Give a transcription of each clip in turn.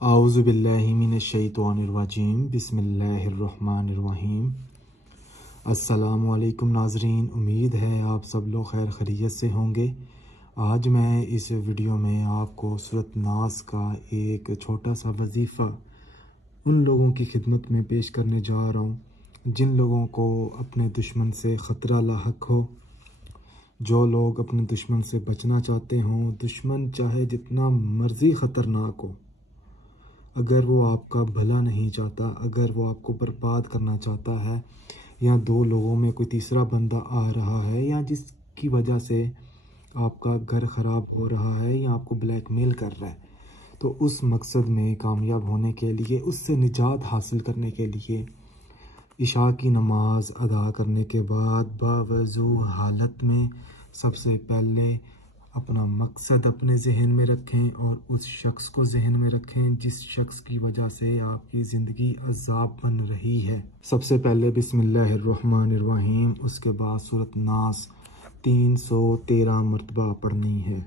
आऊज़ु बिल्लाहि मिनश्शैतानिर्रजीम बिस्मिल्लाहिर्रहमानिर्रहीम। अस्सलामु अलैकुम नाज़रीन, उम्मीद है आप सब लोग खैर खैरियत से होंगे। आज मैं इस वीडियो में आपको सूरत नास का एक छोटा सा वजीफ़ा उन लोगों की खिदमत में पेश करने जा रहा हूँ जिन लोगों को अपने दुश्मन से ख़तरा लाहक हो, जो लोग अपने दुश्मन से बचना चाहते हों। दुश्मन चाहे जितना मर्ज़ी ख़तरनाक हो, अगर वो आपका भला नहीं चाहता, अगर वो आपको बर्बाद करना चाहता है, या दो लोगों में कोई तीसरा बंदा आ रहा है, या जिसकी वजह से आपका घर ख़राब हो रहा है, या आपको ब्लैकमेल कर रहा है, तो उस मकसद में कामयाब होने के लिए, उससे निजात हासिल करने के लिए इशा की नमाज अदा करने के बाद बावज़ू हालत में सबसे पहले अपना मकसद अपने जहन में रखें और उस शख्स को जहन में रखें जिस शख्स की वजह से आपकी ज़िंदगी अज़ाब बन रही है। सबसे पहले बिस्मिल्लाहिर्रहमानिर्रहीम, उसके बाद सूरत नास 313 मरतबा पढ़नी है।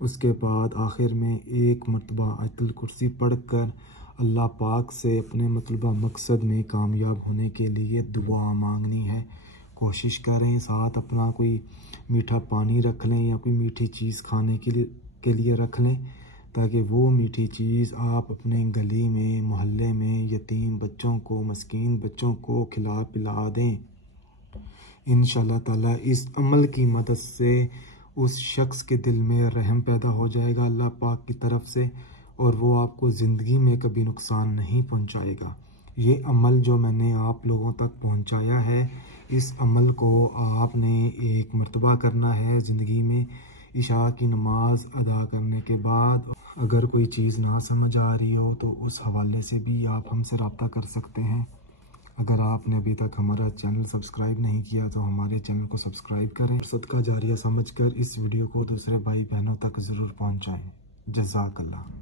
उसके बाद आखिर में एक मरतबा आयतुल कुर्सी पढ़कर अल्लाह पाक से अपने मतलूबा मकसद में कामयाब होने के लिए दुआ मांगनी है। कोशिश करें साथ अपना कोई मीठा पानी रख लें या कोई मीठी चीज़ खाने के लिए रख लें, ताकि वो मीठी चीज़ आप अपने गली में, मोहल्ले में यतीम बच्चों को, मस्कीन बच्चों को खिला पिला दें। इंशाअल्लाह ताला इस अमल की मदद से उस शख्स के दिल में रहम पैदा हो जाएगा अल्लाह पाक की तरफ से, और वो आपको ज़िंदगी में कभी नुकसान नहीं पहुंचाएगा। ये अमल जो मैंने आप लोगों तक पहुंचाया है, इस अमल को आपने एक मरतबा करना है ज़िंदगी में। इशा की नमाज अदा करने के बाद अगर कोई चीज़ ना समझ आ रही हो तो उस हवाले से भी आप हमसे रब्ता कर सकते हैं। अगर आपने अभी तक हमारा चैनल सब्सक्राइब नहीं किया तो हमारे चैनल को सब्सक्राइब करें। सदका जारिया समझकर इस वीडियो को दूसरे भाई बहनों तक ज़रूर पहुँचाएँ। जज़ाकल्लाह।